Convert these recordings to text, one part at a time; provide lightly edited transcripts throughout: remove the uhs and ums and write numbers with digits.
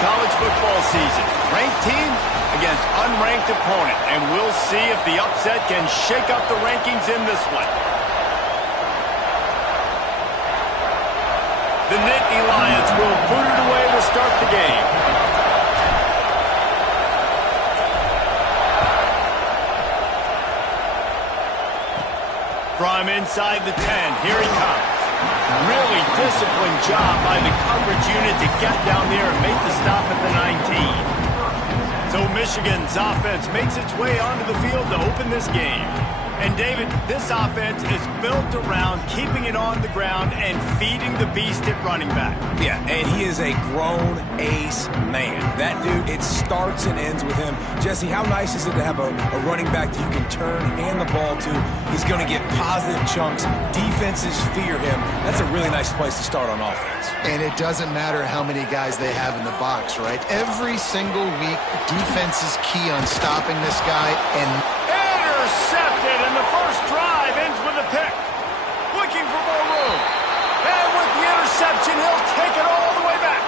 college football season. Ranked team against unranked opponent. And we'll see if the upset can shake up the rankings in this one. The Nittany Lions will boot it away to start the game. From inside the 10, here he comes. Really disciplined job by the coverage unit to get down there and make the stop at the 19. So Michigan's offense makes its way onto the field to open this game. And David, this offense is built around keeping it on the ground and feeding the beast at running back. Yeah, and he is a grown ace man. That dude, it starts and ends with him. Jesse, how nice is it to have a running back that you can turn, hand the ball to? He's going to get positive chunks. Defenses fear him. That's a really nice place to start on offense. And it doesn't matter how many guys they have in the box, right? Every single week, defense is key on stopping this guy. And intercepted, and the first drive ends with a pick. Looking for more room. And with the interception, he'll take it all the way back.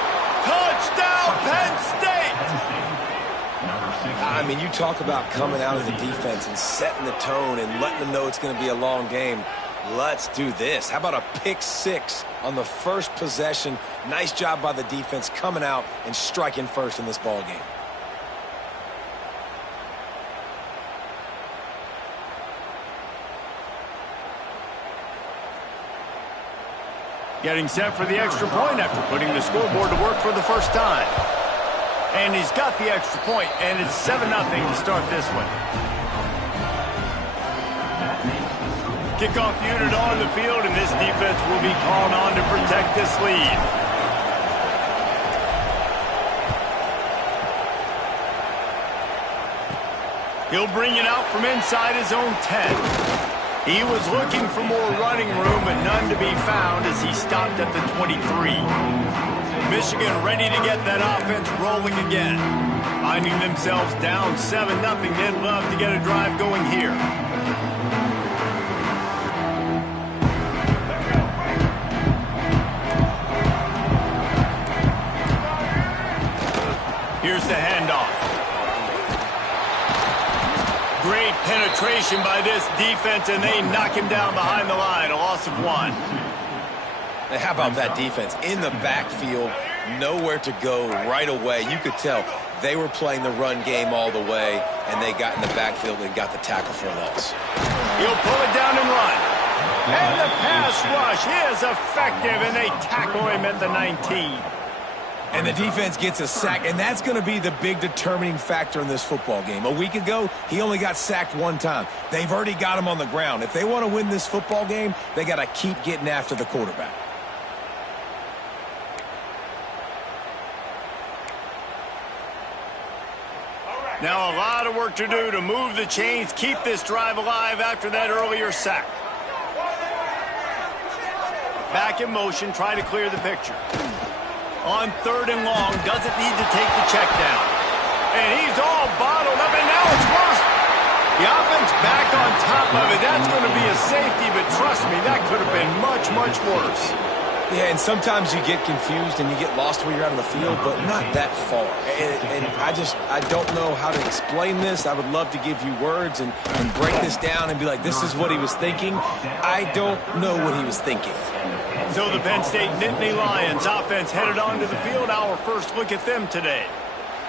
Touchdown, Penn State! I mean, you talk about coming out of the defense and setting the tone and letting them know it's going to be a long game. Let's do this. How about a pick six on the first possession? Nice job by the defense coming out and striking first in this ball game. Getting set for the extra point after putting the scoreboard to work for the first time. And he's got the extra point, and it's 7-0 to start this one. Kickoff unit on the field, and this defense will be called on to protect this lead. He'll bring it out from inside his own 10. He was looking for more running room, but none to be found as he stopped at the 23. Michigan ready to get that offense rolling again. Finding themselves down 7-0, they'd love to get a drive going here. Here's the handoff. Great penetration by this defense, and they knock him down behind the line. A loss of 1. How about that defense in the backfield, nowhere to go right away. You could tell they were playing the run game all the way, and they got in the backfield and got the tackle for a loss. He'll pull it down and run. And the pass rush is effective, and they tackle him at the 19. And the defense gets a sack, and that's going to be the big determining factor in this football game. A week ago, he only got sacked 1 time. They've already got him on the ground. If they want to win this football game, they got to keep getting after the quarterback. Now a lot of work to do to move the chains, keep this drive alive after that earlier sack. Back in motion, try to clear the picture. On 3rd and long, doesn't need to take the check down. And he's all bottled up, and now it's worse. The offense back on top of it. That's going to be a safety, but trust me, that could have been much, much worse. Yeah, and sometimes you get confused and you get lost when you're out of the field, but not that far. And I don't know how to explain this. I would love to give you words and break this down and be like, this is what he was thinking. I don't know what he was thinking. So the Penn State Nittany Lions offense headed onto the field. Our first look at them today.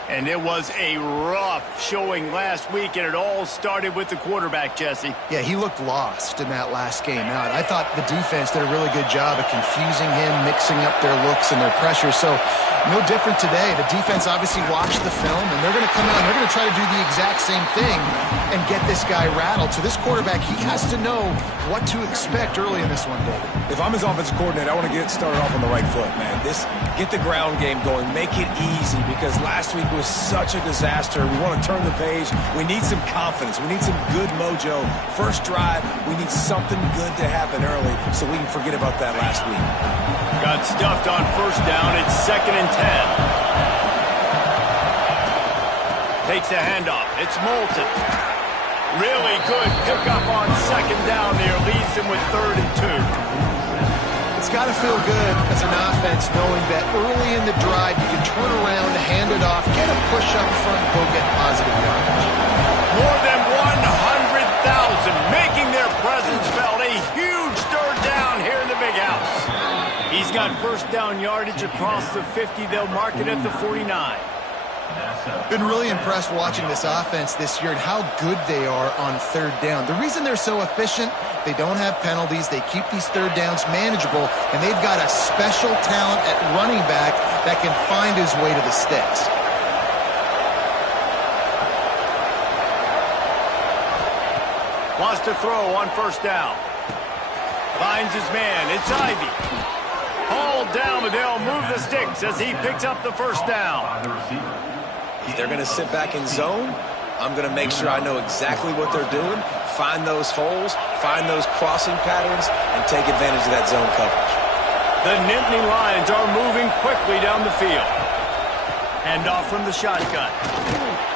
And it was a rough showing last week, and it all started with the quarterback, Jesse. yeah, he looked lost in that last game out. I thought the defense did a really good job of confusing him, mixing up their looks and their pressure. So no different today. The defense obviously watched the film, and they're going to come out and they're going to try to do the exact same thing and get this guy rattled. So this quarterback, he has to know what to expect early in this one, David. If I'm his offensive coordinator, I want to get started off on the right foot, man. Get the ground game going. Make it easy, because last week was such a disaster. We want to turn the page. We need some confidence. We need some good mojo. First drive, we need something good to happen early so we can forget about that last week. Got stuffed on first down. It's 2nd and 10. Takes the handoff. It's Moulton. Really good pickup on 2nd down there. Leads them with 3rd and 2. It's got to feel good as an offense knowing that early in the drive you can turn around, hand it off, get a push up front, go get positive yardage. More than 100,000 making their presence felt. A huge third down here in the big house. He's got first down yardage across the 50. They'll mark it at the 49. Been really impressed watching this offense this year and how good they are on third down. The reason they're so efficient, they don't have penalties, they keep these third downs manageable, and they've got a special talent at running back that can find his way to the sticks. Wants to throw on first down. Finds his man. It's Ivy. Hauled down, but they'll move the sticks as he picks up the first down. If they're going to sit back in zone, I'm going to make sure I know exactly what they're doing, find those holes, find those crossing patterns, and take advantage of that zone coverage. The Nittany Lions are moving quickly down the field. Hand off from the shotgun.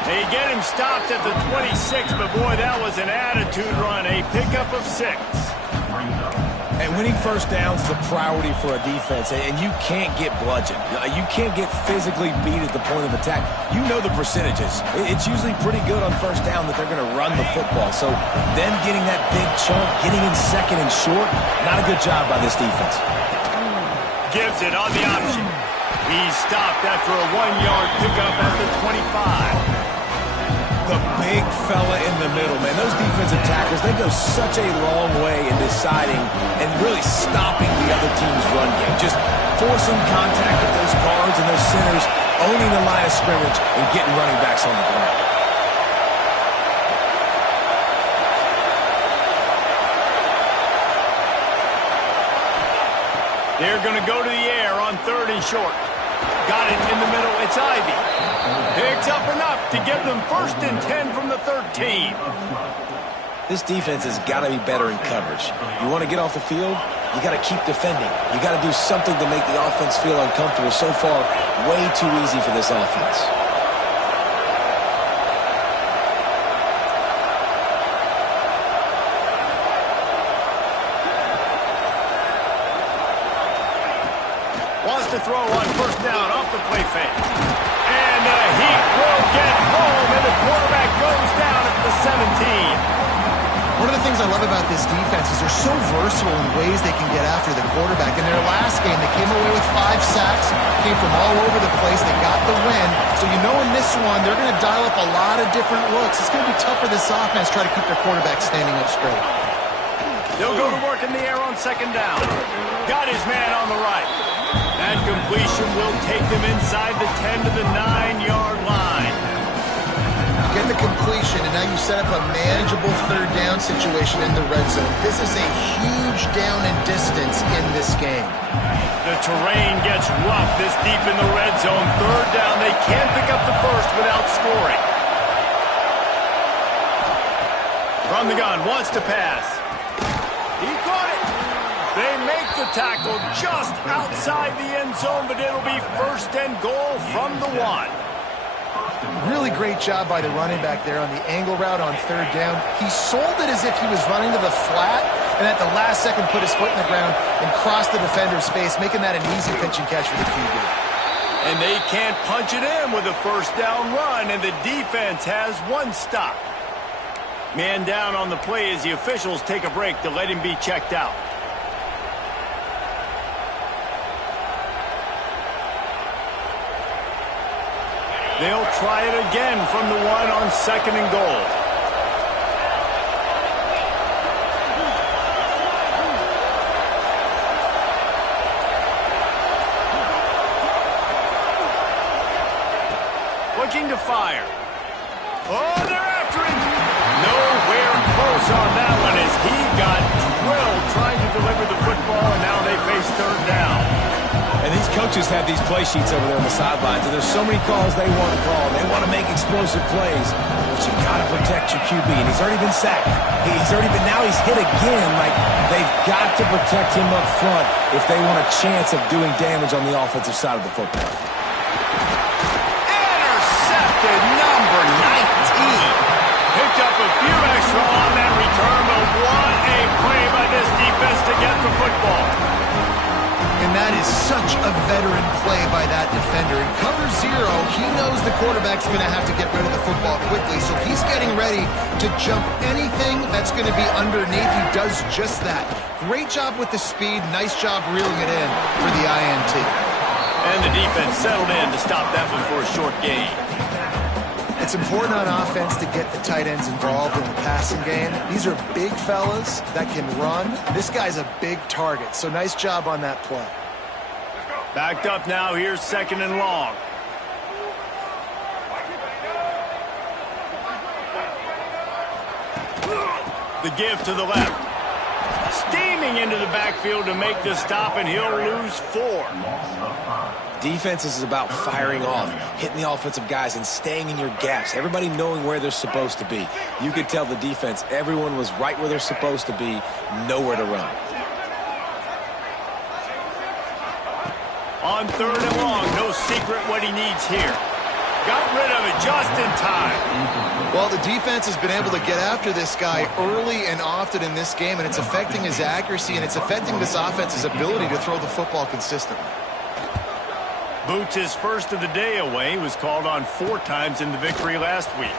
They get him stopped at the 26, but boy, that was an attitude run. A pickup of 6. And winning first downs is a priority for a defense, and you can't get bludgeoned. You can't get physically beat at the point of attack. You know the percentages. It's usually pretty good on first down that they're going to run the football. So them getting that big chunk, getting in second and short, not a good job by this defense. Gives it on the option. He's stopped after a 1-yard pickup at the 25. The big fella in the middle, man. Those defensive tackles, they go such a long way in deciding and really stopping the other team's run game. Just forcing contact with those guards and those centers, owning the line of scrimmage, and getting running backs on the ground. They're going to go to the air on third and short. Got it in the middle. It's Ivy. Picks up enough to give them first and 10 from the 13. This defense has got to be better in coverage. You want to get off the field, you got to keep defending. You got to do something to make the offense feel uncomfortable. So far, way too easy for this offense. Wants to throw on first down off the play fake. And the Heat will get home, and the quarterback goes down at the 17. One of the things I love about this defense is they're so versatile in ways they can get after the quarterback. In their last game, they came away with 5 sacks, came from all over the place. They got the win. So you know in this one, they're going to dial up a lot of different looks. It's going to be tough for this offense to try to keep their quarterback standing up straight. They'll go to work in the air on second down. Got his man on the right. That completion will take them inside the 10 to the 9-yard line. You get the completion, and now you set up a manageable third down situation in the red zone. This is a huge down in distance in this game. The terrain gets rough this deep in the red zone. Third down, they can't pick up the first without scoring. From the gun, wants to pass. He caught it. They make the tackle just outside the end zone, but it'll be first and goal from the 1. Really great job by the running back there on the angle route on third down. He sold it as if he was running to the flat, and at the last second put his foot in the ground and crossed the defender's face, making that an easy pitch and catch for the QB. And they can't punch it in with a first down run, and the defense has 1 stop. Man down on the play as the officials take a break to let him be checked out. They'll try it again from the 1 on second and goal. Looking to fire. Oh, they're after him. Nowhere close on that one as he got drilled trying to deliver the football, and now they face third down. And these coaches have these play sheets over there on the sidelines, and there's so many calls they want to call. They want to make explosive plays, but you got to protect your QB, and he's already been sacked. Now he's hit again. Like, they've got to protect him up front if they want a chance of doing damage on the offensive side of the football. Intercepted, number 19. Picked up a few extra on that return, but what a play by this defense to get the football. that is such a veteran play by that defender. In cover 0, he knows the quarterback's going to have to get rid of the football quickly, so he's getting ready to jump anything that's going to be underneath. He does just that. Great job with the speed. Nice job reeling it in for the INT. And the defense settled in to stop that one for a short gain. It's important on offense to get the tight ends involved in the passing game. These are big fellas that can run. This guy's a big target, so nice job on that play. Backed up now, here's 2nd and long. The give to the left. Steaming into the backfield to make the stop, and he'll lose 4. Defense is about firing off, hitting the offensive guys, and staying in your gaps. Everybody knowing where they're supposed to be. You could tell the defense, everyone was right where they're supposed to be, nowhere to run. On 3rd and long, no secret what he needs here. Got rid of it just in time. Well, the defense has been able to get after this guy early and often in this game, and it's affecting his accuracy, and it's affecting this offense's ability to throw the football consistently. Boots his first of the day away. He was called on 4 times in the victory last week.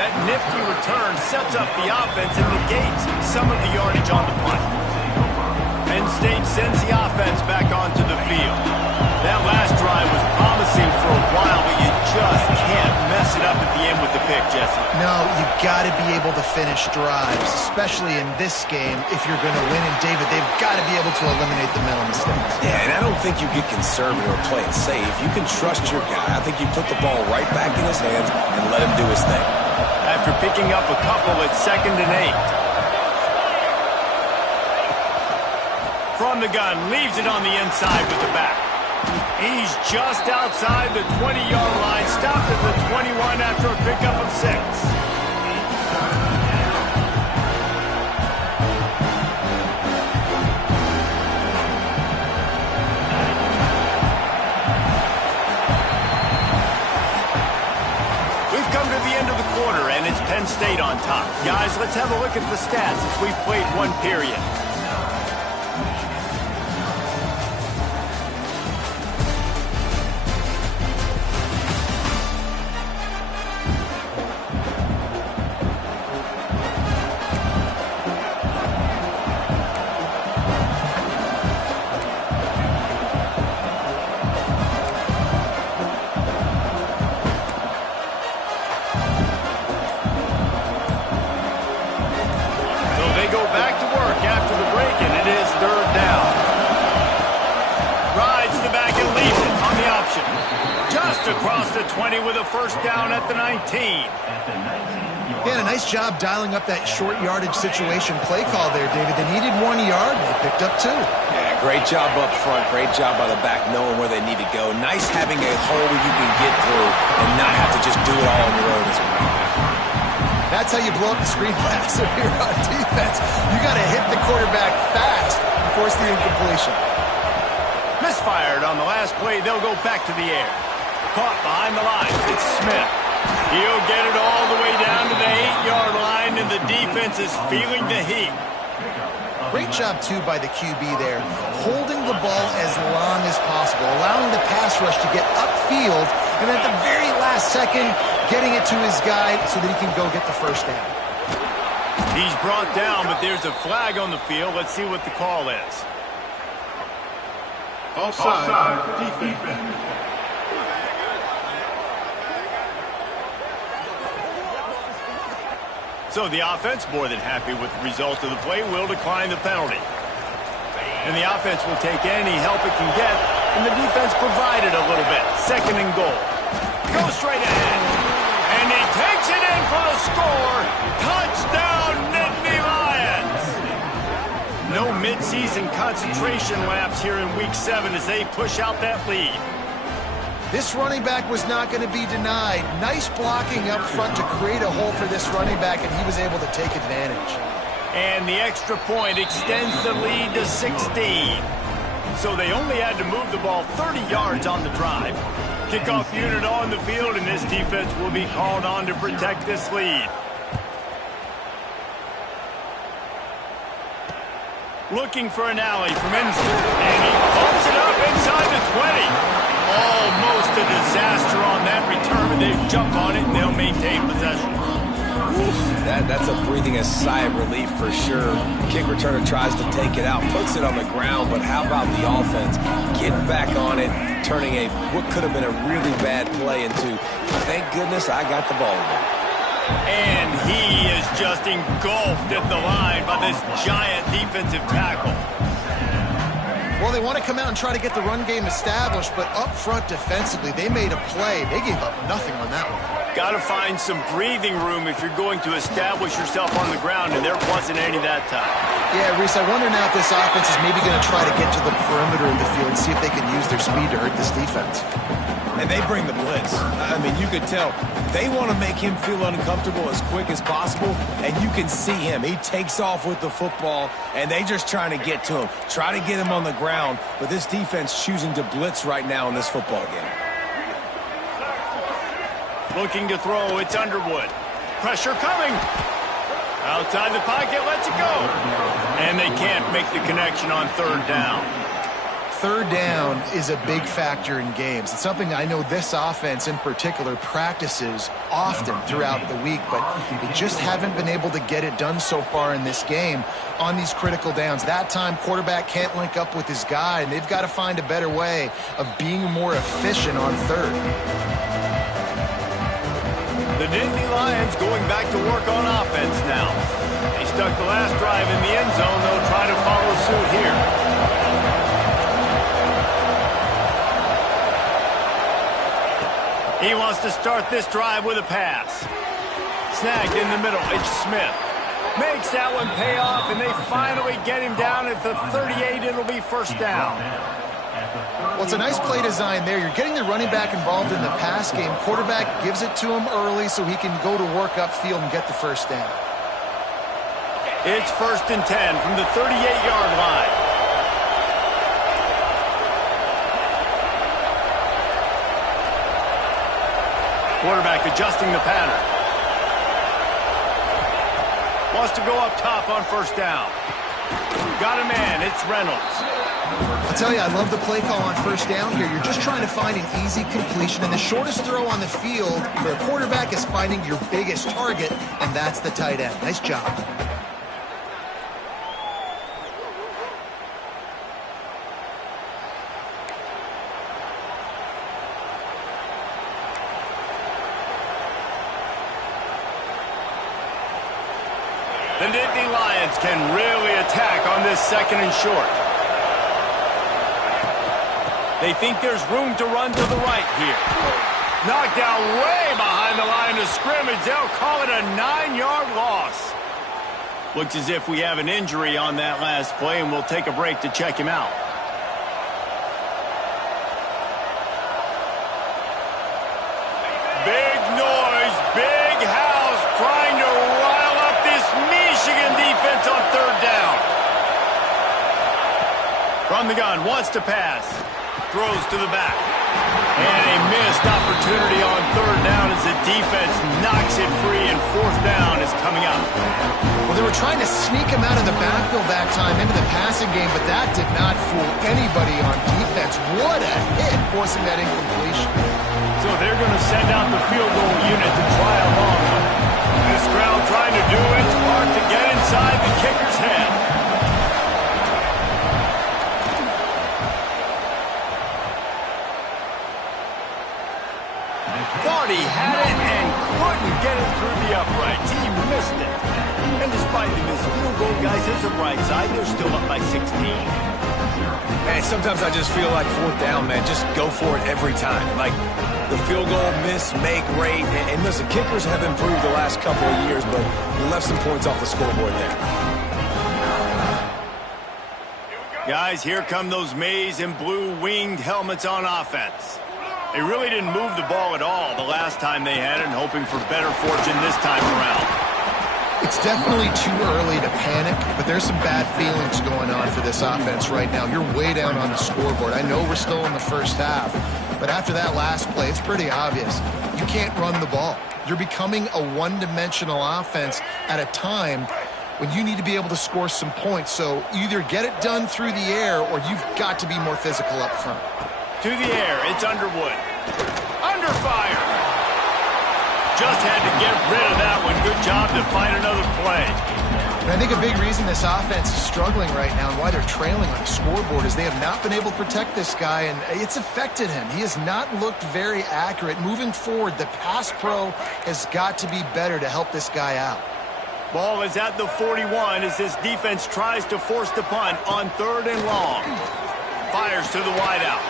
That nifty return sets up the offense and negates some of the yardage on the punt. Penn State sends the offense back onto the field. That last drive was promising for a while, but you just can't mess it up at the end with the pick, Jesse. No, you got to be able to finish drives, especially in this game if you're going to win. And, David, they've got to be able to eliminate the mental mistakes. Yeah, and I don't think you get conservative or play it safe. You can trust your guy. I think you put the ball right back in his hands and let him do his thing. After picking up a couple at 2nd and 8. From the gun, leaves it on the inside with the back. He's just outside the 20-yard line, stopped at the 21 after a pickup of 6. We've come to the end of the quarter, and it's Penn State on top. Guys, let's have a look at the stats as we've played 1 period. Across the 20 with a first down at the 19. Yeah, a nice job dialing up that short yardage situation play call there, David. They needed 1 yard, and they picked up 2. Yeah, great job up front. Great job by the back knowing where they need to go. Nice having a hole you can get through and not have to just do it all on your own as a running back. That's how you blow up the screen pass if you're on defense. You got to hit the quarterback fast and force the incompletion. Misfired on the last play. They'll go back to the air. Caught behind the line. It's Smith. He'll get it all the way down to the 8-yard line, and the defense is feeling the heat. Great job, too, by the QB there, holding the ball as long as possible, allowing the pass rush to get upfield, and at the very last second, getting it to his guy so that he can go get the first down. He's brought down, but there's a flag on the field. Let's see what the call is. Offside, defense. So the offense, more than happy with the result of the play, will decline the penalty. And the offense will take any help it can get, and the defense provided a little bit. 2nd and goal. Go straight ahead. And he takes it in for the score. Touchdown, Nittany Lions! No midseason concentration laps here in Week 7 as they push out that lead. This running back was not going to be denied. Nice blocking up front to create a hole for this running back, and he was able to take advantage. And the extra point extends the lead to 16. So they only had to move the ball 30 yards on the drive. Kickoff unit on the field, and this defense will be called on to protect this lead. Looking for an alley from inside. And he pumps it up inside the 20. Almost a disaster on that return, but they jump on it and they'll maintain possession. That's a breathing a sigh of relief for sure. Kick returner tries to take it out, puts it on the ground, but how about the offense getting back on it, turning what could have been a really bad play into, thank goodness I got the ball again. And he is just engulfed at the line by this giant defensive tackle. Well, they want to come out and try to get the run game established, but up front defensively, they made a play. They gave up nothing on that one. Got to find some breathing room if you're going to establish yourself on the ground, and there wasn't any that time. Yeah, Reese, I wonder now if this offense is maybe going to try to get to the perimeter of the field and see if they can use their speed to hurt this defense. And they bring the blitz. I mean, you could tell they want to make him feel uncomfortable as quick as possible, and you can see him. He takes off with the football, and they just trying to get to him, try to get him on the ground, but this defense choosing to blitz right now in this football game. Looking to throw, it's Underwood. Pressure coming. Outside the pocket, lets it go. And they can't make the connection on third down. Third down is a big factor in games. It's something I know this offense in particular practices often throughout the week, but they just haven't been able to get it done so far in this game on these critical downs. That time, quarterback can't link up with his guy, and they've got to find a better way of being more efficient on third. The Nittany Lions going back to work on offense now. They stuck the last drive in the end zone. They'll try to follow suit here. He wants to start this drive with a pass. Snagged in the middle. It's Smith. Makes that one pay off, and they finally get him down at the 38. It'll be first down. Well, it's a nice play design there. You're getting the running back involved in the pass game. Quarterback gives it to him early so he can go to work upfield and get the first down. It's 1st and 10 from the 38-yard line. Quarterback adjusting the pattern. Wants to go up top on first down. Got a man. It's Reynolds. I'll tell you, I love the play call on first down here. You're just trying to find an easy completion, and the shortest throw on the field for a quarterback is finding your biggest target, and that's the tight end. Nice job. The Nittany Lions can really attack on this 2nd and short. They think there's room to run to the right here. Knocked down way behind the line of scrimmage. They'll call it a 9-yard loss. Looks as if we have an injury on that last play, and we'll take a break to check him out. Big noise, big house, trying to rile up this Michigan defense on third down. From the gun, wants to pass. Throws to the back. And a missed opportunity on third down as the defense knocks it free, and fourth down is coming up. Well, they were trying to sneak him out of the backfield that time into the passing game, but that did not fool anybody on defense. What a hit, forcing that incompletion. So they're going to send out the field goal unit to try a long one. This crowd trying to do its part to get inside the kicker's head. Thought he had it and couldn't get it through the uprights. He missed it. And despite the missed field goal, guys, there's a bright side. They're still up by 16. Man, sometimes I just feel like fourth down, man. Just go for it every time. Like the field goal miss, make rate. And listen, kickers have improved the last couple of years, but we left some points off the scoreboard there. Guys, here come those maize and blue winged helmets on offense. They really didn't move the ball at all the last time they had it, and hoping for better fortune this time around. It's definitely too early to panic, but there's some bad feelings going on for this offense right now. You're way down on the scoreboard. I know we're still in the first half, but after that last play, it's pretty obvious. You can't run the ball. You're becoming a one-dimensional offense at a time when you need to be able to score some points. So either get it done through the air or you've got to be more physical up front. To the air, it's Underwood. Under fire. Just had to get rid of that one. Good job to find another play. And I think a big reason this offense is struggling right now and why they're trailing on the scoreboard is they have not been able to protect this guy, and it's affected him. He has not looked very accurate. Moving forward, the pass pro has got to be better to help this guy out. Ball is at the 41 as this defense tries to force the punt on 3rd and long. Fires to the wideout.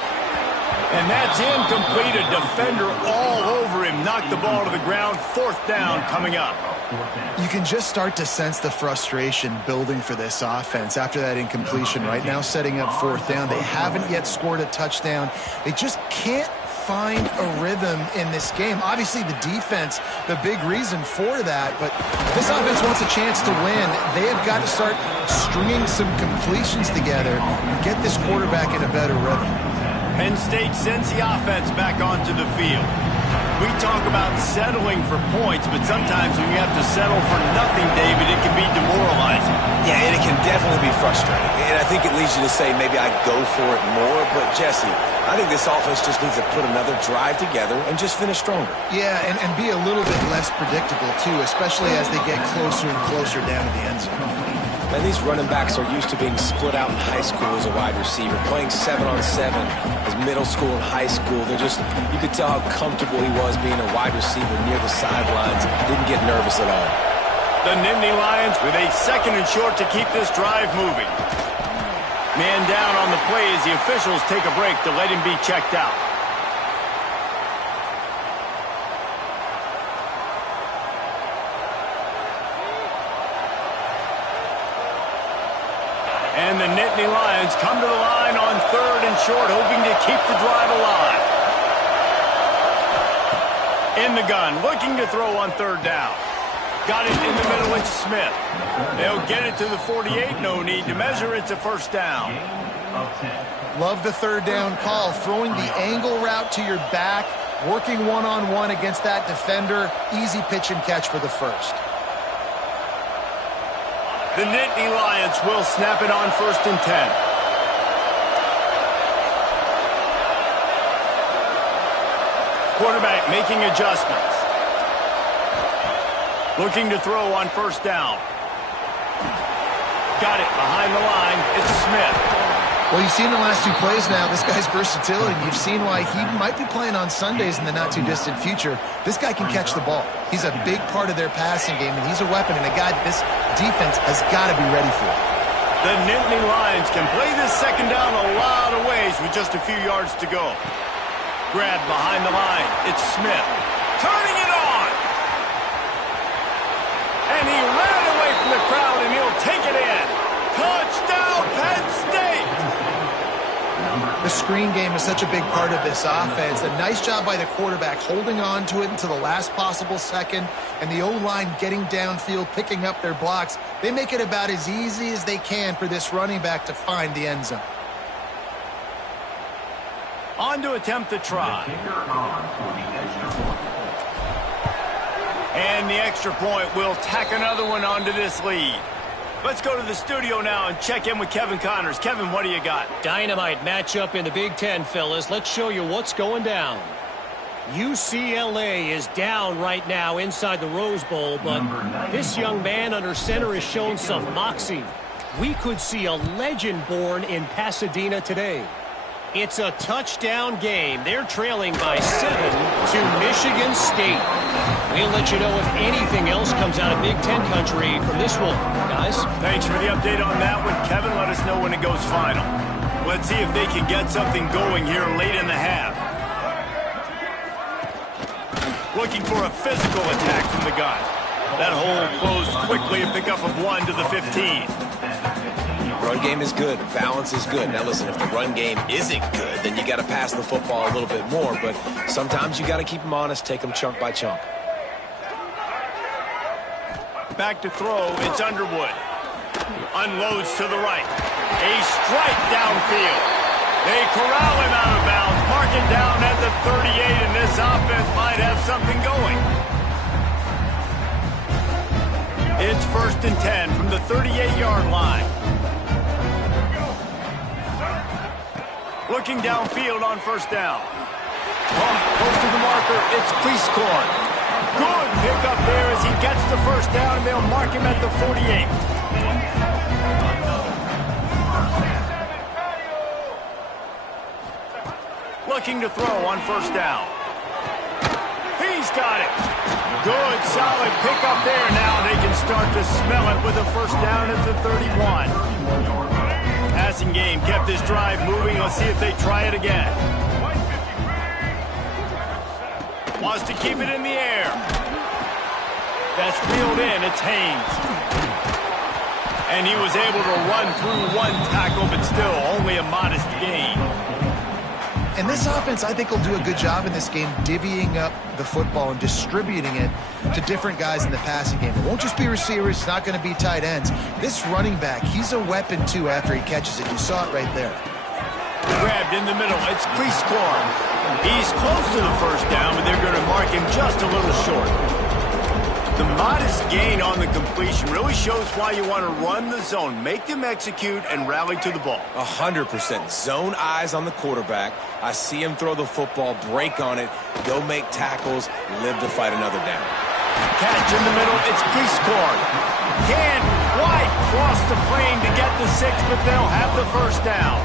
And that's incomplete. A defender all over him. Knocked the ball to the ground. 4th down coming up. You can just start to sense the frustration building for this offense after that incompletion. Right now setting up 4th down. They haven't yet scored a touchdown. They just can't find a rhythm in this game. Obviously the defense, the big reason for that, but if this offense wants a chance to win, they have got to start stringing some completions together and get this quarterback in a better rhythm. Penn State sends the offense back onto the field. We talk about settling for points, but sometimes when you have to settle for nothing, David, it can be demoralizing. Yeah, and it can definitely be frustrating. And I think it leads you to say maybe I go for it more. But, Jesse, I think this offense just needs to put another drive together and just finish stronger. Yeah, and be a little bit less predictable, too, especially as they get closer and closer down to the end zone. And these running backs are used to being split out in high school as a wide receiver, playing 7-on-7 as middle school and high school. You could tell how comfortable he was being a wide receiver near the sidelines. Didn't get nervous at all. The Nittany Lions with a 2nd and short to keep this drive moving. Man down on the play as the officials take a break to let him be checked out. And the Nittany Lions come to the line on 3rd and short, hoping to keep the drive alive. In the gun, looking to throw on 3rd down. Got it in the middle, it's Smith. They'll get it to the 48, no need to measure, it's a 1st down. Love the 3rd down call, throwing the angle route to your back, working one-on-one against that defender, easy pitch and catch for the 1st. The Nittany Lions will snap it on 1st and 10. Quarterback making adjustments. Looking to throw on 1st down. Got it behind the line. It's Smith. Well, you've seen the last 2 plays now. This guy's versatility. You've seen why he might be playing on Sundays in the not-too-distant future. This guy can catch the ball. He's a big part of their passing game, and he's a weapon and a guy that this defense has got to be ready for. The Nittany Lions can play this 2nd down a lot of ways with just a few yards to go. Grab behind the line. It's Smith. Turning it on. And he ran away from the crowd, and he'll take it in. Touchdown, Penn State! The screen game is such a big part of this offense. A nice job by the quarterback holding on to it until the last possible second, and the O-line getting downfield, picking up their blocks. They make it about as easy as they can for this running back to find the end zone. On to attempt the try. And the extra point will tack another one onto this lead. Let's go to the studio now and check in with Kevin Connors. Kevin, what do you got? Dynamite matchup in the Big Ten, fellas. Let's show you what's going down. UCLA is down right now inside the Rose Bowl, but this young man under center has shown some moxie. We could see a legend born in Pasadena today. It's a touchdown game. They're trailing by 7 to Michigan State. We'll let you know if anything else comes out of Big Ten country from this one, guys. Thanks for the update on that one, Kevin. Let us know when it goes final. Let's see if they can get something going here late in the half. Looking for a physical attack from the gun. That hole closed quickly, a pickup of 1 to the 15. Run game is good. Balance is good. Now, listen, if the run game isn't good, then you got to pass the football a little bit more. But sometimes you got to keep them honest, take them chunk by chunk. Back to throw. It's Underwood. Unloads to the right. A strike downfield. They corral him out of bounds. Mark it down at the 38, and this offense might have something going. It's 1st and 10 from the 38-yard line. Looking downfield on 1st down. Close to the marker, it's Cleescorn. Good pickup there as he gets the 1st down, and they'll mark him at the 48. Looking to throw on 1st down. He's got it. Good, solid pickup there. Now they can start to smell it with a 1st down at the 31. Passing game kept this drive moving. Let's see if they try it again. Wants to keep it in the air. That's reeled in. It's Haynes. And he was able to run through one tackle, but still only a modest gain. And this offense, I think, will do a good job in this game divvying up the football and distributing it to different guys in the passing game. It won't just be receivers. It's not going to be tight ends. This running back, he's a weapon, too, after he catches it. You saw it right there. Grabbed in the middle. It's Cleescorn. He's close to the 1st down, but they're going to mark him just a little short. The modest gain on the completion really shows why you want to run the zone, make them execute, and rally to the ball. 100%. Zone eyes on the quarterback. I see him throw the football, break on it, go make tackles, live to fight another down. Catch in the middle. It's Cleescorn. Can't quite cross the plane to get the 6, but they'll have the 1st down.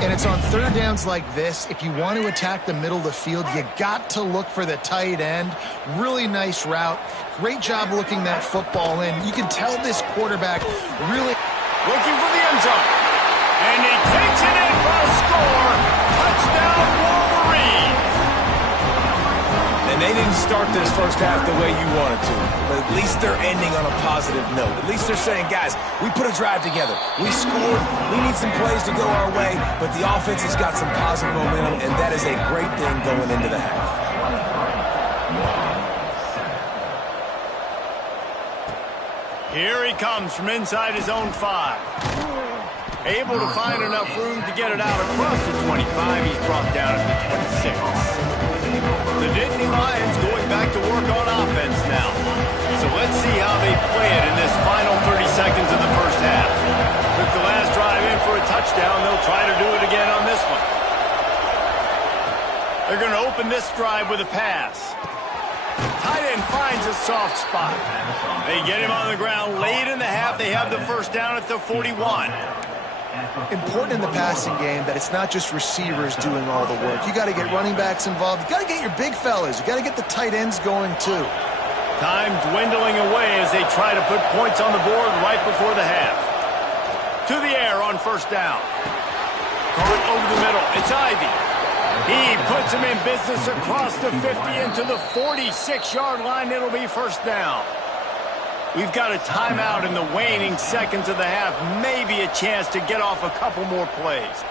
And it's on 3rd downs like this. If you want to attack the middle of the field, you got to look for the tight end. Really nice route. Great job looking that football in. You can tell this quarterback really looking for the end zone. And he takes it in for a score. Touchdown, Wolverines. And they didn't start this 1st half the way you wanted to, but at least they're ending on a positive note. At least they're saying, guys, we put a drive together. We scored. We need some plays to go our way, but the offense has got some positive momentum, and that is a great thing going into the half. Here he comes from inside his own 5. Able to find enough room to get it out across the 25. He's brought down at the 26. The Nittany Lions going back to work on offense now. So let's see how they play it in this final 30 seconds of the 1st half. Took the last drive in for a touchdown. They'll try to do it again on this one. They're going to open this drive with a pass. Tight end finds a soft spot. They get him on the ground late in the half. They have the 1st down at the 41. Important in the passing game that it's not just receivers doing all the work. You got to get running backs involved. You got to get your big fellas. You got to get the tight ends going too. Time dwindling away as they try to put points on the board right before the half. To the air on 1st down. Caught over the middle. It's Ivy. He puts him in business across the 50 into the 46-yard line. It'll be 1st down. We've got a timeout in the waning seconds of the half. Maybe a chance to get off a couple more plays.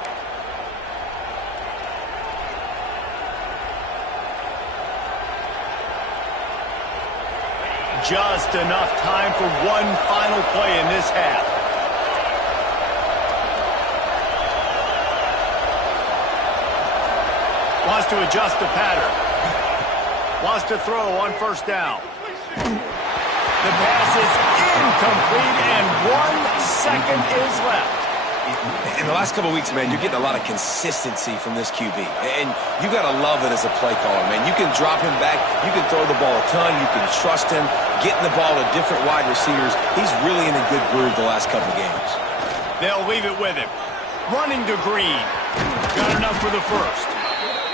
Just enough time for one final play in this half. Wants to adjust the pattern. Wants to throw on 1st down. The pass is incomplete, and 1 second is left. In the last couple of weeks, man, you're getting a lot of consistency from this QB. And you got to love it as a play caller, man. You can drop him back. You can throw the ball a ton. You can trust him, getting the ball to different wide receivers. He's really in a good groove the last couple games. They'll leave it with him. Running to Green. Got enough for the 1st.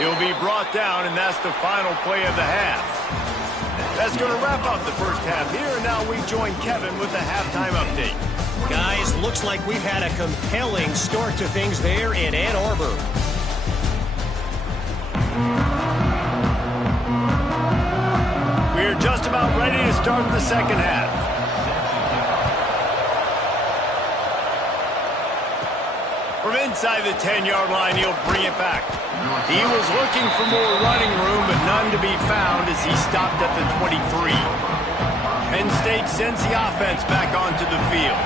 He'll be brought down, and that's the final play of the half. That's going to wrap up the 1st half here, and now we join Kevin with the halftime update. Guys, looks like we've had a compelling start to things there in Ann Arbor. We're just about ready to start the 2nd half. From inside the 10-yard line, he'll bring it back. He was looking for more running room, but none to be found as he stopped at the 23. Penn State sends the offense back onto the field.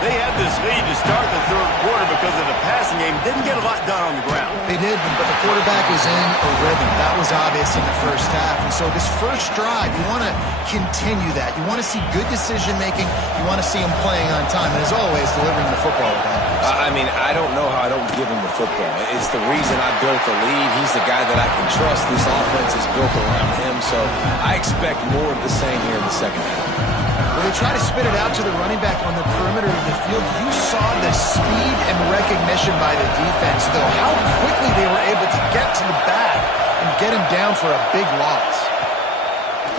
They had this lead to start the 3rd quarter because of the passing game. Didn't get a lot done on the ground. They did, but the quarterback is in a rhythm. That was obvious in the first half. And so this first drive, you want to continue that. You want to see good decision-making. You want to see him playing on time. And as always, delivering the football with that. I mean, I don't know how I don't give him the football. It's the reason I built the lead. He's the guy that I can trust. This offense is built around him. So I expect more of the same here in the second half. When they try to spit it out to the running back on the perimeter of the field, you saw the speed and recognition by the defense, though, how quickly they were able to get to the back and get him down for a big loss.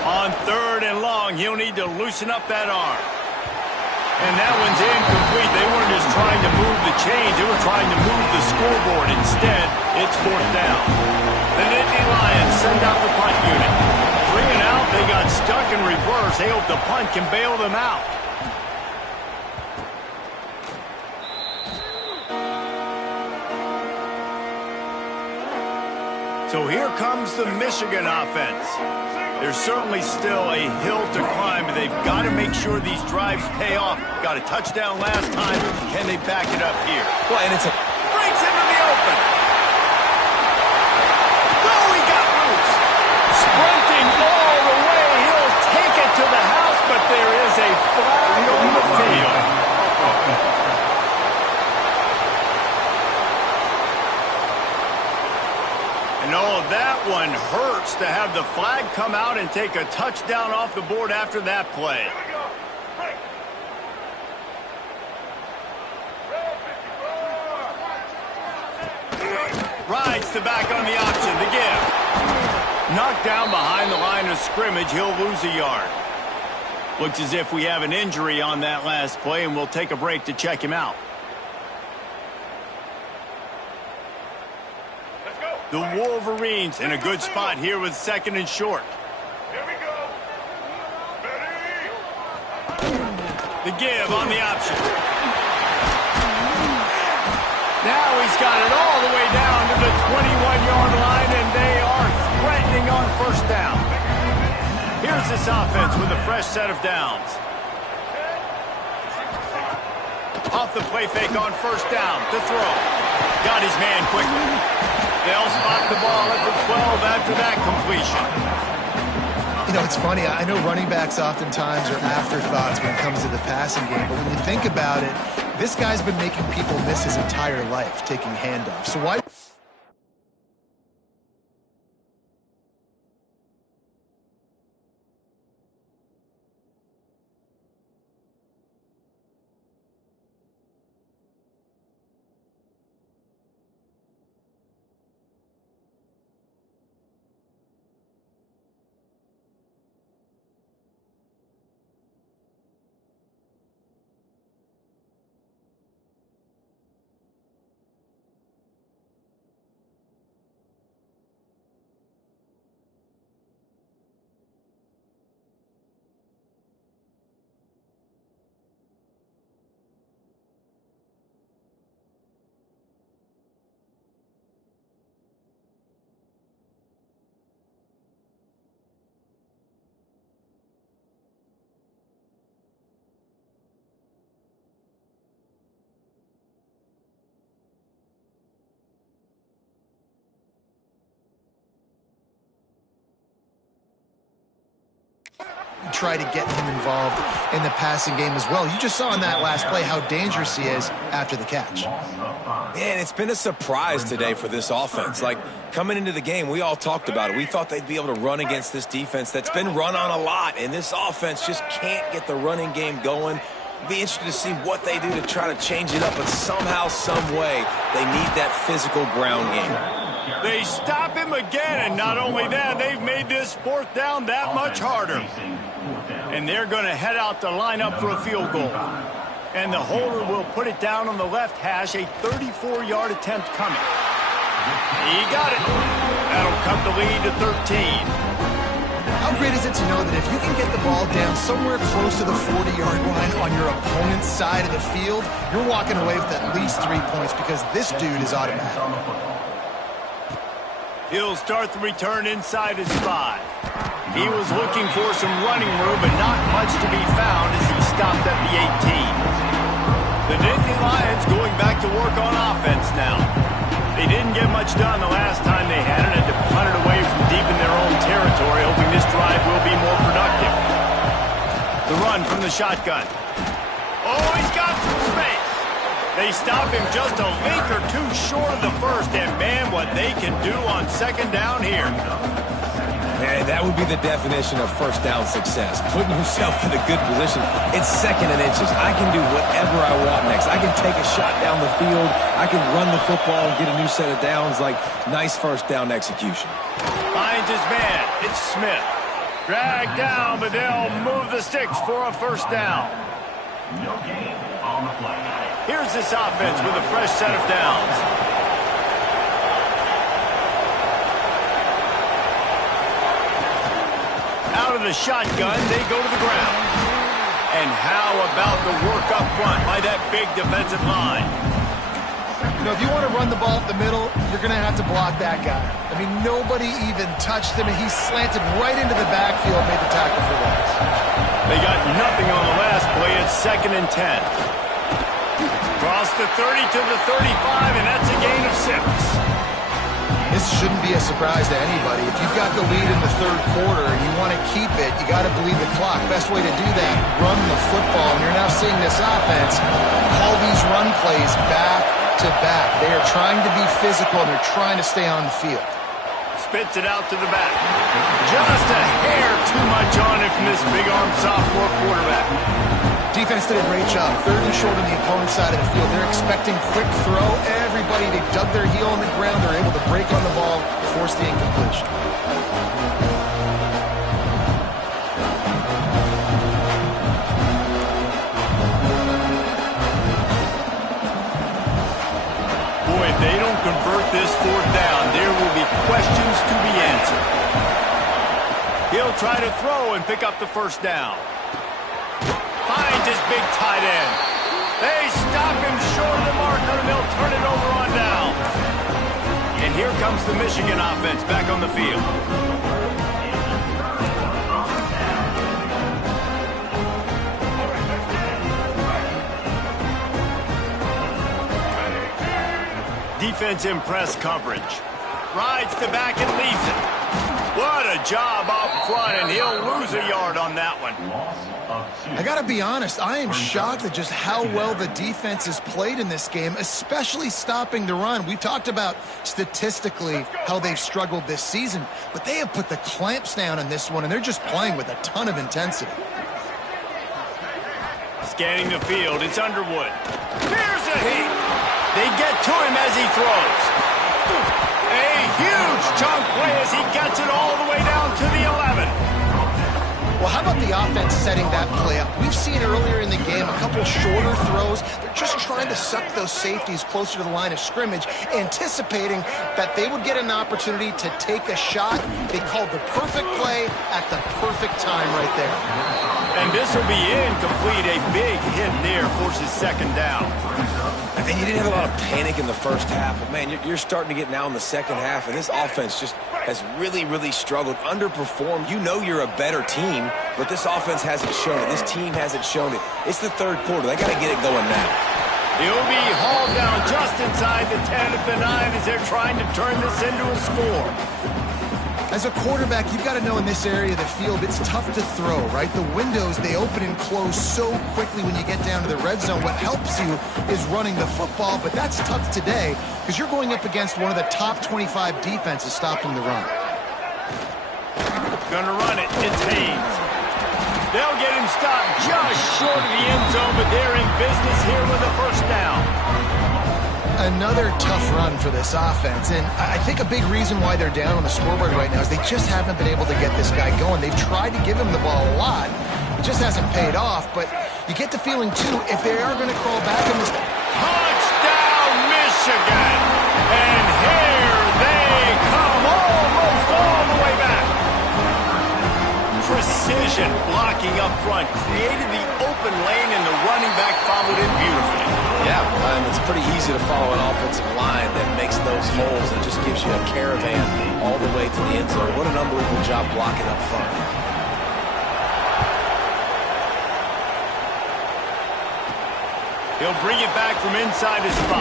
On 3rd and long, he'll need to loosen up that arm. And that one's incomplete. They weren't just trying to move the chains. They were trying to move the scoreboard. Instead, it's 4th down. The Nittany Lions send out the punt unit. 3 and out, they got stuck in reverse. They hope the punt can bail them out. So here comes the Michigan offense. There's certainly still a hill to climb, but they've got to make sure these drives pay off. Got a touchdown last time. Can they back it up here? Well, and it's a... Breaks into the open. Oh, he got loose. Sprinting all the way. He'll take it to the house, but there is a flag on the field. No, that one hurts to have the flag come out and take a touchdown off the board after that play. Rides the back on the option, the give. Knocked down behind the line of scrimmage, he'll lose a yard. Looks as if we have an injury on that last play, and we'll take a break to check him out. The Wolverines in a good spot here with 2nd and short. Here we go. Ready? The give on the option. Now he's got it all the way down to the 21-yard line, and they are threatening on 1st down. Here's this offense with a fresh set of downs. Off the play fake on 1st down to throw. Got his man quickly. They'll spot the ball at the 12 after that completion. You know, it's funny. I know running backs oftentimes are afterthoughts when it comes to the passing game, but when you think about it, this guy's been making people miss his entire life taking handoffs. So why... try to get him involved in the passing game as well. You just saw in that last play how dangerous he is after the catch. Man, it's been a surprise today for this offense. Like, coming into the game, we all talked about it. We thought they'd be able to run against this defense that's been run on a lot, and this offense just can't get the running game going. Be interested to see what they do to try to change it up, but somehow, some way, they need that physical ground game. They stop him again, and not only that, they've made this 4th down that much harder. And they're going to head out to line up for a field goal. And the holder will put it down on the left hash, a 34-yard attempt coming. He got it. That'll cut the lead to 13. How great is it to know that if you can get the ball down somewhere close to the 40-yard line on your opponent's side of the field, you're walking away with at least 3 points because this dude is automatic. He'll start the return inside his 5. He was looking for some running room, but not much to be found as he stopped at the 18. The Nittany Lions going back to work on offense now. They didn't get much damage done the last time they had it, and to punt it away from deep in their own territory, hoping this drive will be more productive. The run from the shotgun. Oh, he's got some space. They stop him just a link or two short of the first, and man, what they can do on second down here. Man, that would be the definition of first down success. Putting yourself in a good position. It's second and inches. I can do whatever I want next. I can take a shot down the field. I can run the football and get a new set of downs. Like, nice first down execution. Finds his man. It's Smith. Dragged down, but they'll move the sticks for a first down. No gain on the play. Here's this offense with a fresh set of downs. Out of the shotgun, they go to the ground. And how about the work up front by that big defensive line? You know, if you want to run the ball up the middle, you're going to have to block that guy. I mean, nobody even touched him, and he slanted right into the backfield, made the tackle for loss. They got nothing on the last play. It's 2nd and 10. Cross the 30 to the 35, and that's a gain of 6. This shouldn't be a surprise to anybody. If you've got the lead in the third quarter and you want to keep it, you got to bleed the clock. Best way to do that, run the football. And you're now seeing this offense call these run plays back to back. They are trying to be physical, and they're trying to stay on the field. Spits it out to the back. Just a hair too much on it from this big-arm sophomore quarterback. Defense did a great job. 3rd and short on the opponent's side of the field. They're expecting quick throw. Everybody, they dug their heel on the ground. They're able to break on the ball, force the incompletion. Boy, if they don't convert this 4th down, there will be questions to be answered. He'll try to throw and pick up the first down. Finds his big tight end. They stop him short of the marker, and they'll turn it over on down. And here comes the Michigan offense back on the field. Defense in press coverage. Rides the back and leaves it. What a job up front, and he'll lose a yard on that one. I got to be honest, I am shocked at just how well the defense has played in this game, especially stopping the run. We've talked about statistically how they've struggled this season, but they have put the clamps down in this one, and they're just playing with a ton of intensity. Scanning the field, it's Underwood. Here's a heat. They get to him as he throws. A huge chunk play as he gets it all the way down to the 11. Well, how about the offense setting that play up? We've seen earlier in the game a couple shorter throws. They're just trying to suck those safeties closer to the line of scrimmage, anticipating that they would get an opportunity to take a shot. They called the perfect play at the perfect time right there. And this will be incomplete. A big hit there forces 2nd down. And you didn't have a lot of panic in the first half, but man, you're starting to get now in the second half, and this offense just has really, really struggled, underperformed. You know you're a better team, but this offense hasn't shown it. This team hasn't shown it. It's the 3rd quarter. They got to get it going now. He'll be hauled down just inside the 10 at the 9 as they're trying to turn this into a score. As a quarterback, you've got to know in this area of the field, it's tough to throw, right? The windows, they open and close so quickly when you get down to the red zone. What helps you is running the football, but that's tough today because you're going up against one of the top 25 defenses stopping the run. Gonna run it. It's Haynes. They'll get him stopped just short of the end zone, but they're in business here with a first down. Another tough run for this offense, and I think a big reason why they're down on the scoreboard right now is they just haven't been able to get this guy going. They've tried to give him the ball a lot. It just hasn't paid off, but you get the feeling, too, if they are going to crawl back in this... Touchdown, Michigan! And here they come almost all the way back. Precision blocking up front created the open lane, and the running back followed it beautifully. Yeah, it's pretty easy to follow an offensive line that makes those holes and just gives you a caravan all the way to the end zone. What an unbelievable job blocking up front. He'll bring it back from inside his 5.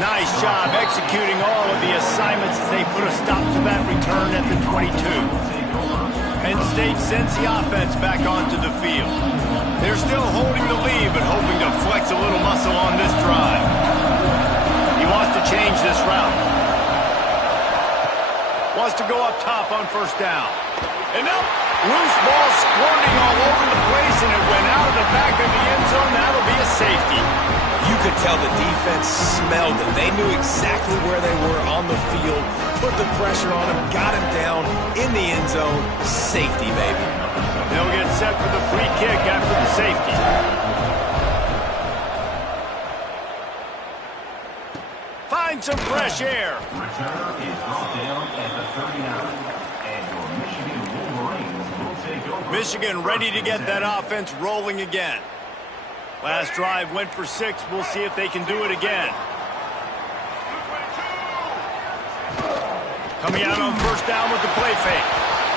Nice job executing all of the assignments as they put a stop to that return at the 22. Penn State sends the offense back onto the field. They're still holding the lead, but hoping to flex a little muscle on this drive. He wants to change this route. Wants to go up top on first down. And up, loose ball squirting all over the place, and it went out of the back of the end zone. That'll be a safety. You could tell the defense smelled it. They knew exactly where they were on the field, put the pressure on him, got him down in the end zone. Safety, baby. They'll get set for the free kick after the safety. Find some fresh air. Return is brought down at the 39. And your Michigan Wolverines will take over. Michigan ready to get that offense rolling again. Last drive went for 6. We'll see if they can do it again. Coming out on first down with the play fake.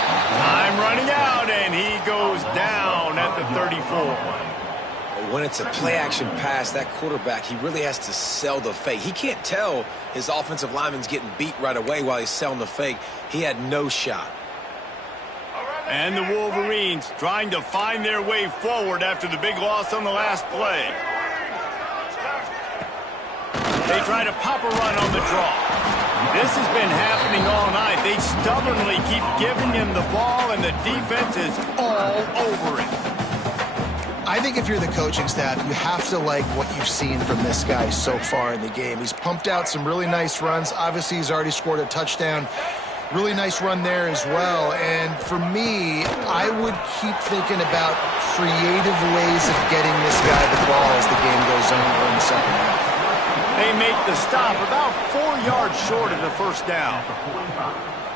Time running out, and he goes down at the 34. When it's a play-action pass, that quarterback, he really has to sell the fake. He can't tell his offensive lineman's getting beat right away while he's selling the fake. He had no shot. And the Wolverines trying to find their way forward after the big loss on the last play. They try to pop a run on the draw. This has been happening all night. They stubbornly keep giving him the ball, and the defense is all over it. I think if you're the coaching staff, you have to like what you've seen from this guy so far in the game. He's pumped out some really nice runs. Obviously, he's already scored a touchdown. Really nice run there as well. And for me, I would keep thinking about creative ways of getting this guy the ball as the game goes on in the second half. They make the stop about 4 yards short of the first down.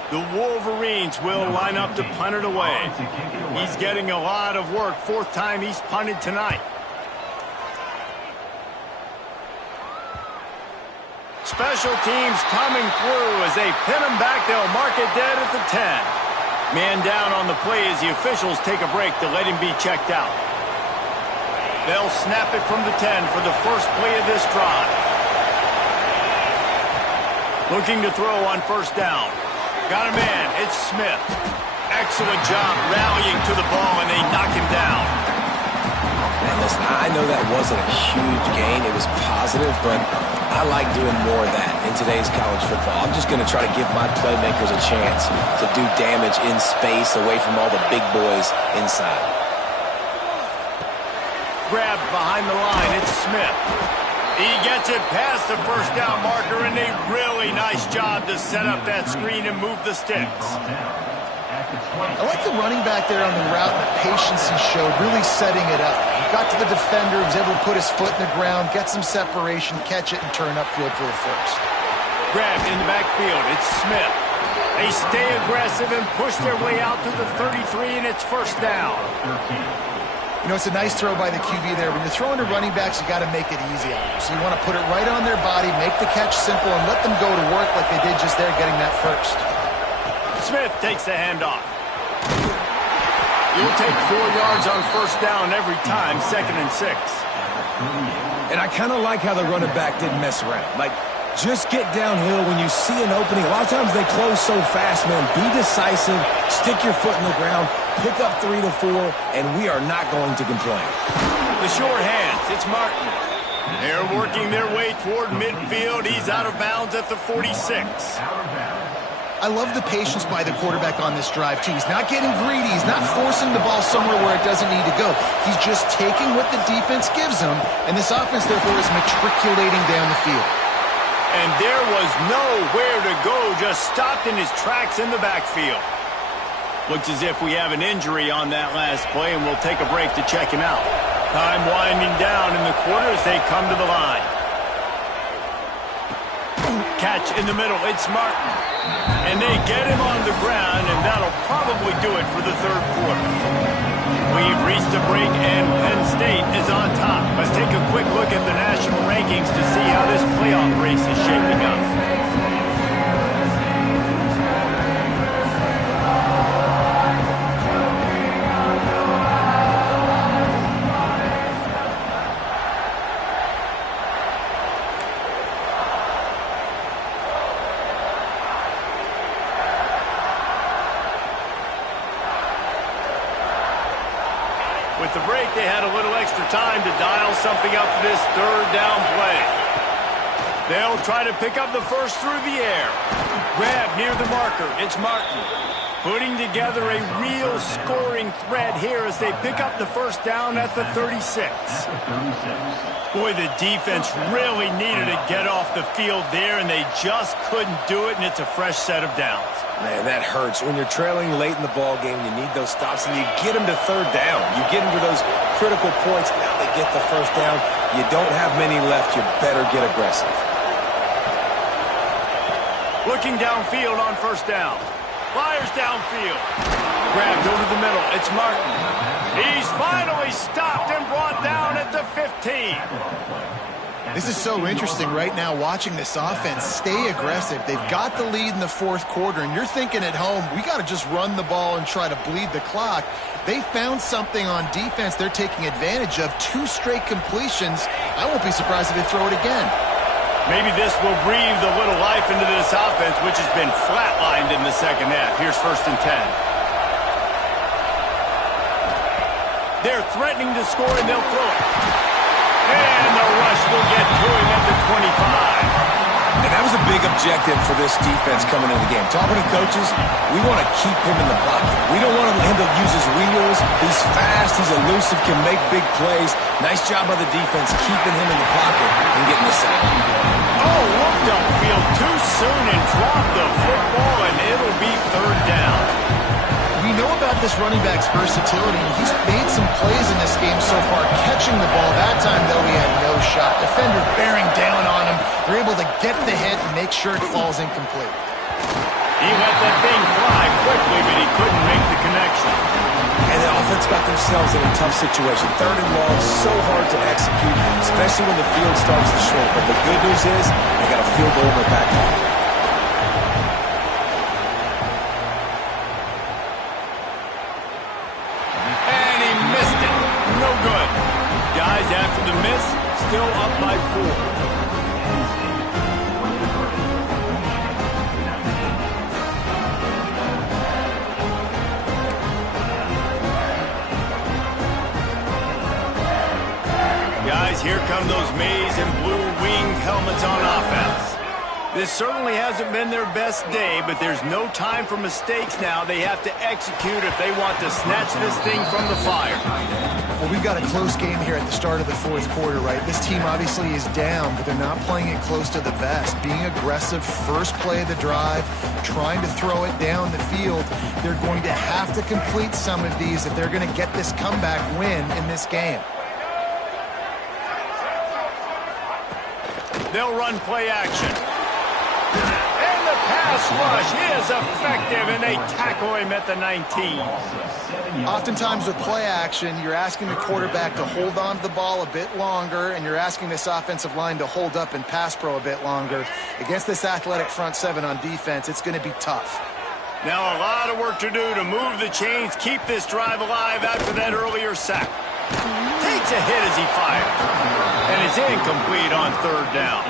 The Wolverines will line up to punt it away. He's getting a lot of work. 4th time he's punted tonight. Special teams coming through as they pin him back. They'll mark it dead at the 10. Man down on the play as the officials take a break to let him be checked out. They'll snap it from the 10 for the first play of this drive. Looking to throw on first down. Got a man. It's Smith. Excellent job rallying to the ball, and they knock him down. Man, listen, I know that wasn't a huge gain. It was positive, but I like doing more of that in today's college football. I'm just going to try to give my playmakers a chance to do damage in space away from all the big boys inside. Grabbed behind the line. It's Smith. He gets it past the first down marker, and a really nice job to set up that screen and move the sticks. I like the running back there on the route and the patience he showed, really setting it up. He got to the defender, was able to put his foot in the ground, get some separation, catch it, and turn upfield for the first. Grabbed in the backfield. It's Smith. They stay aggressive and push their way out to the 33, and it's first down. You know, it's a nice throw by the QB there. When you're throwing to running backs, you got to make it easy on them. So you want to put it right on their body, make the catch simple, and let them go to work like they did just there getting that first. Smith takes the handoff. You'll take 4 yards on first down every time, 2nd and 6. And I kind of like how the running back didn't mess around. Like, just get downhill when you see an opening. A lot of times they close so fast, man. Be decisive, stick your foot in the ground, pick up 3 to 4, and we are not going to complain. The short hands, it's Martin. They're working their way toward midfield. He's out of bounds at the 46. I love the patience by the quarterback on this drive, too. He's not getting greedy. He's not forcing the ball somewhere where it doesn't need to go. He's just taking what the defense gives him, and this offense, therefore, is matriculating down the field. And there was nowhere to go, just stopped in his tracks in the backfield. Looks as if we have an injury on that last play, and we'll take a break to check him out. Time winding down in the quarter as they come to the line. Catch in the middle, it's Martin. And they get him on the ground, and that'll probably do it for the 3rd quarter. We've reached a break, and Penn State is on top. Let's take a quick look at the national rankings to see how this playoff race is shaping up. With the break, they had a little extra time to dial something up for this third down play. They'll try to pick up the first through the air. Grab near the marker. It's Martin. Putting together a real scoring threat here as they pick up the first down at the 36. Boy, the defense really needed to get off the field there, and they just couldn't do it, and it's a fresh set of downs. Man, that hurts. When you're trailing late in the ball game, you need those stops, and you get them to third down. You get them to those critical points. Now they get the first down. You don't have many left. You better get aggressive. Looking downfield on first down. Fires downfield. Grabbed over the middle. It's Martin. He's finally stopped and brought down at the 15. This is so interesting right now watching this offense stay aggressive. They've got the lead in the fourth quarter, and you're thinking at home, we got to just run the ball and try to bleed the clock. They found something on defense they're taking advantage of. 2 straight completions. I won't be surprised if they throw it again. Maybe this will breathe a little life into this offense, which has been flatlined in the second half. Here's 1st and 10. They're threatening to score, and they'll throw it. And the rush will get to him at the 25. And that was a big objective for this defense coming into the game. Talking to coaches, we want to keep him in the pocket. We don't want him to use his wheels. He's fast, he's elusive, can make big plays. Nice job by the defense keeping him in the pocket and getting the sack. Oh, looked upfield too soon and dropped the football, and it'll be third down. We know about this running back's versatility. He's made some plays in this game so far, catching the ball. That time, though, he had no shot. Defender bearing down on him. They're able to get the hit and make sure it falls incomplete. He let that thing fly quickly, but he couldn't make the connection. And the offense got themselves in a tough situation. 3rd and long, so hard to execute, especially when the field starts to shrink. But the good news is they got a field goal in their back pocket. After the miss, still up by 4. Guys, here come those maize and blue winged helmets on offense. This certainly hasn't been their best day, but there's no time for mistakes now. They have to execute if they want to snatch this thing from the fire. Well, we've got a close game here at the start of the fourth quarter, right? This team obviously is down, but they're not playing it close to the vest. Being aggressive, first play of the drive, trying to throw it down the field. They're going to have to complete some of these if they're going to get this comeback win in this game. They'll run play action. And the pass rush is effective, and they tackle him at the 19. Oftentimes with play action, you're asking the quarterback to hold on to the ball a bit longer, and you're asking this offensive line to hold up and pass pro a bit longer. Against this athletic front 7 on defense, it's going to be tough. Now a lot of work to do to move the chains, keep this drive alive after that earlier sack. Takes a hit as he fires, and it's incomplete on 3rd down.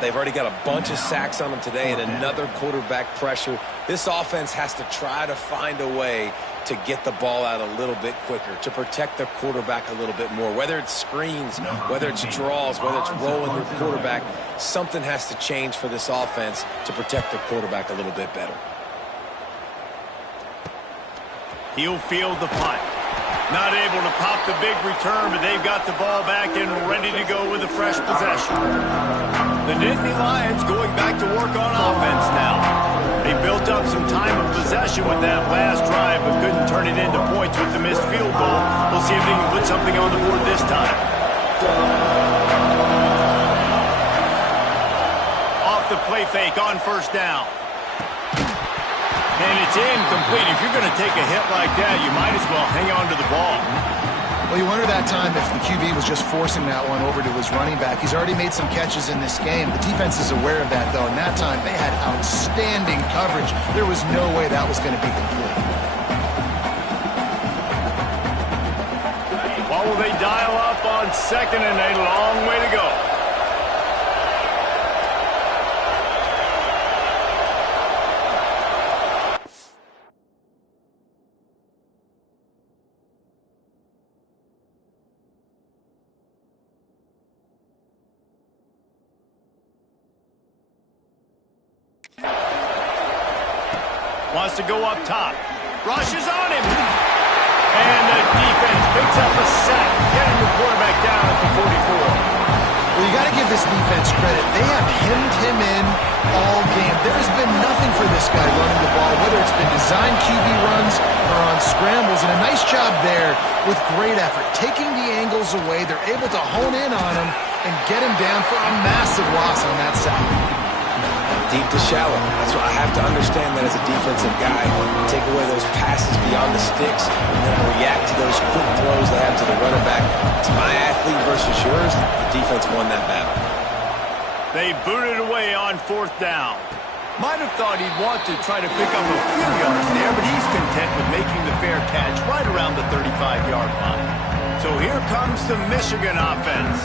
They've already got a bunch of sacks on them today and another quarterback pressure. This offense has to try to find a way to get the ball out a little bit quicker, to protect the quarterback a little bit more. Whether it's screens, whether it's draws, whether it's rolling your quarterback, something has to change for this offense to protect the quarterback a little bit better. He'll field the punt. Not able to pop the big return, but they've got the ball back and ready to go with a fresh possession. The Nittany Lions going back to work on offense now. They built up some time of possession with that last drive, but couldn't turn it into points with the missed field goal. We'll see if they can put something on the board this time. Off the play fake on first down. And it's incomplete. If you're going to take a hit like that, you might as well hang on to the ball. Well, you wonder that time if the QB was just forcing that one over to his running back. He's already made some catches in this game. The defense is aware of that, though, and that time they had outstanding coverage. There was no way that was going to be complete. What will they dial up on 2nd and a long way to go? Wants to go up top. Rushes on him. And the defense picks up a sack, getting the quarterback down at the 44. Well, you got to give this defense credit. They have hemmed him in all game. There has been nothing for this guy running the ball, whether it's been designed QB runs or on scrambles. And a nice job there with great effort. Taking the angles away, they're able to hone in on him and get him down for a massive loss on that side. Deep to shallow. That's what I have to understand that as a defensive guy. Take away those passes beyond the sticks, and then I react to those quick throws they have to the running back. It's my athlete versus yours. The defense won that battle. They booted away on 4th down. Might have thought he'd want to try to pick up a few yards there, but he's content with making the fair catch right around the 35-yard line. So here comes the Michigan offense.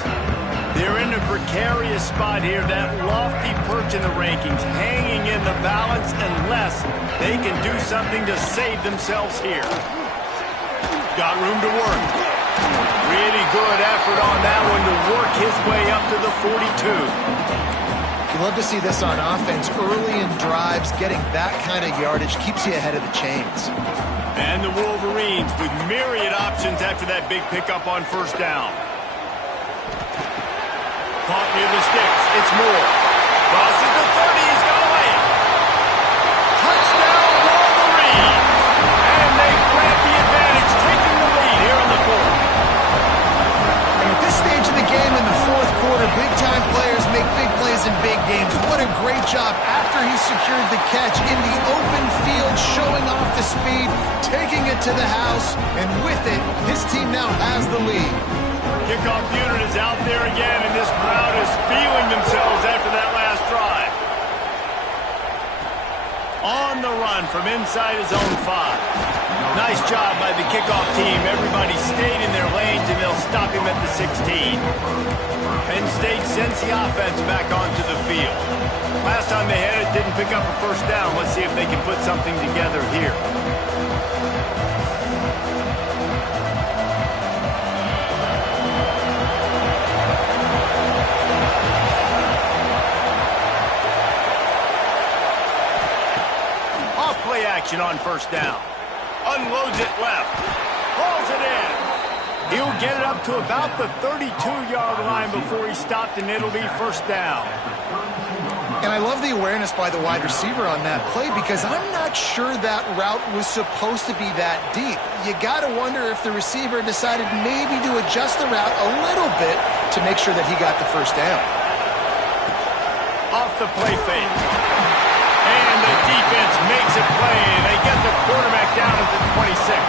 They're in a precarious spot here, that lofty perch in the rankings, hanging in the balance unless they can do something to save themselves here. Got room to work. Really good effort on that one to work his way up to the 42. You love to see this on offense. Early in drives, getting that kind of yardage keeps you ahead of the chains. And the Wolverines with myriad options after that big pickup on 1st down. Caught near the sticks. It's Moore. Crosses the 30. He's got away. Touchdown, Wolverines. And they grab the advantage, taking the lead here in the 4th. And at this stage of the game in the 4th quarter, big-time players make big plays in big games. What a great job after he secured the catch in the open field, showing off the speed, taking it to the house, and with it, his team now has the lead. Kickoff unit is out there again, and this crowd is feeling themselves after that last drive. On the run from inside his own 5. Nice job by the kickoff team. Everybody stayed in their lanes, and they'll stop him at the 16. Penn State sends the offense back onto the field. Last time they had it, didn't pick up a 1st down. Let's see if they can put something together here. Play action on 1st down. Unloads it left. Hauls it in. He'll get it up to about the 32-yard line before he stopped, and it'll be 1st down. And I love the awareness by the wide receiver on that play because I'm not sure that route was supposed to be that deep. You got to wonder if the receiver decided maybe to adjust the route a little bit to make sure that he got the 1st down. Off the play fake. And the defense makes a play. They get the quarterback down at the 26.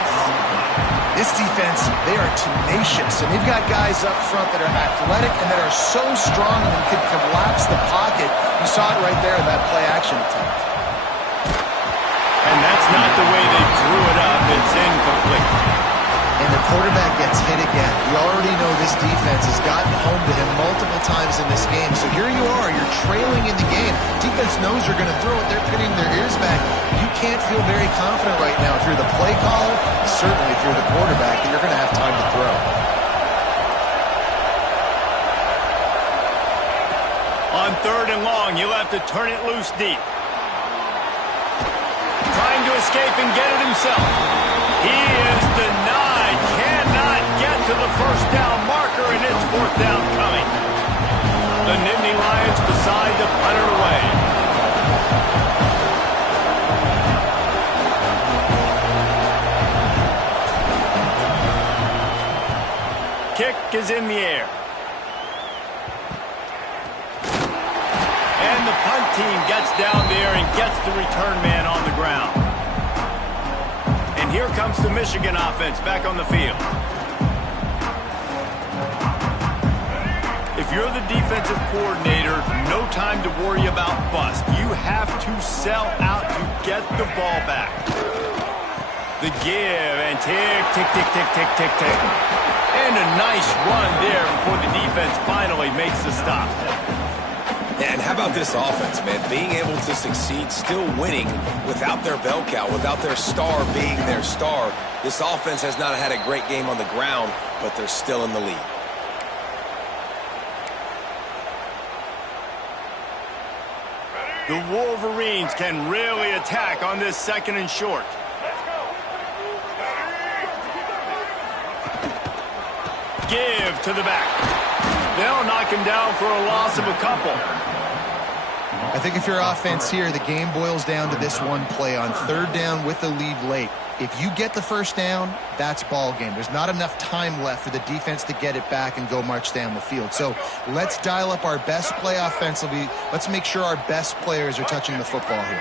This defense, they are tenacious, and they've got guys up front that are athletic and that are so strong and can collapse the pocket. You saw it right there in that play-action attempt. And that's not the way they drew it up. It's incomplete. And the quarterback gets hit again. You already know this defense has gotten home to him multiple times in this game. So here you are, you're trailing in the game. Defense knows you're going to throw it. They're pinning their ears back. You can't feel very confident right now if you're the play caller, certainly if you're the quarterback, that you're going to have time to throw. On 3rd and long, you'll have to turn it loose deep. Trying to escape and get it himself. He is denied. Cannot get to the 1st down marker, and it's 4th down coming. The Nittany Lions decide to punt it away. Kick is in the air. And the punt team gets down there and gets the return man on the ground. And here comes the Michigan offense back on the field. If you're the defensive coordinator, no time to worry about bust. You have to sell out to get the ball back. The give and tick, tick, tick, tick, tick, tick, tick. And a nice run there before the defense finally makes the stop. And how about this offense, man? Being able to succeed, still winning without their bell cow, without their star being their star. This offense has not had a great game on the ground, but they're still in the lead. The Wolverines can really attack on this 2nd and short. Give to the back. They'll knock him down for a loss of a couple. I think if you're offense here, the game boils down to this one play on 3rd down with the lead late. If you get the 1st down, that's ball game. There's not enough time left for the defense to get it back and go march down the field. So let's dial up our best play offensively. Let's make sure our best players are touching the football here.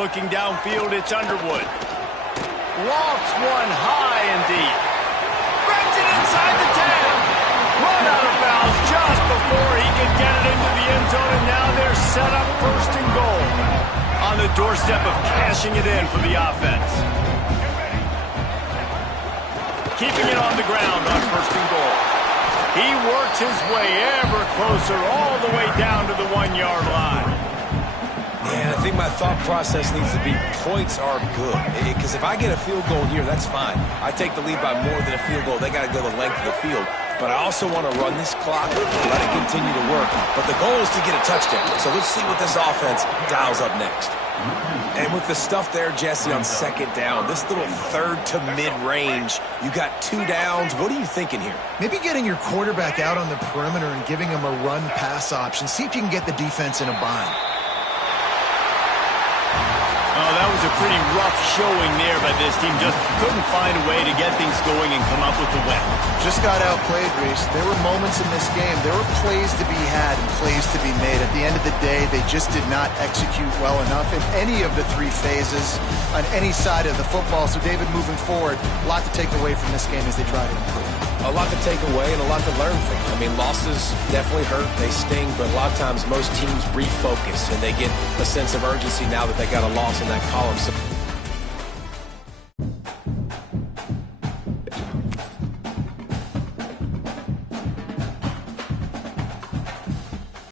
Looking downfield, it's Underwood. Lofts one high and deep. Brings it inside the 10. Run out of bounds just before he could get it into the end zone, and now they're set up 1st and goal. On the doorstep of cashing it in for the offense. Keeping it on the ground on 1st and goal. He works his way ever closer all the way down to the 1-yard line. Yeah, I think my thought process needs to be points are good. Because if I get a field goal here, that's fine. I take the lead by more than a field goal. They got to go the length of the field. But I also want to run this clock and let it continue to work. But the goal is to get a touchdown. So let's see what this offense dials up next. And with the stuff there, Jesse, on 2nd down, this little 3rd to mid-range, you got 2 downs. What are you thinking here? Maybe getting your quarterback out on the perimeter and giving him a run-pass option. See if you can get the defense in a bind. Oh, that was a pretty rough showing there by this team. Just couldn't find a way to get things going and come up with the win. Just got outplayed, Reese. There were moments in this game. There were plays to be had and plays to be made. At the end of the day, they just did not execute well enough in any of the 3 phases on any side of the football. So, David, moving forward, a lot to take away from this game as they try to improve. A lot to take away and a lot to learn from. I mean, losses definitely hurt. They sting, but a lot of times most teams refocus and they get a sense of urgency now that they got a loss in that column. So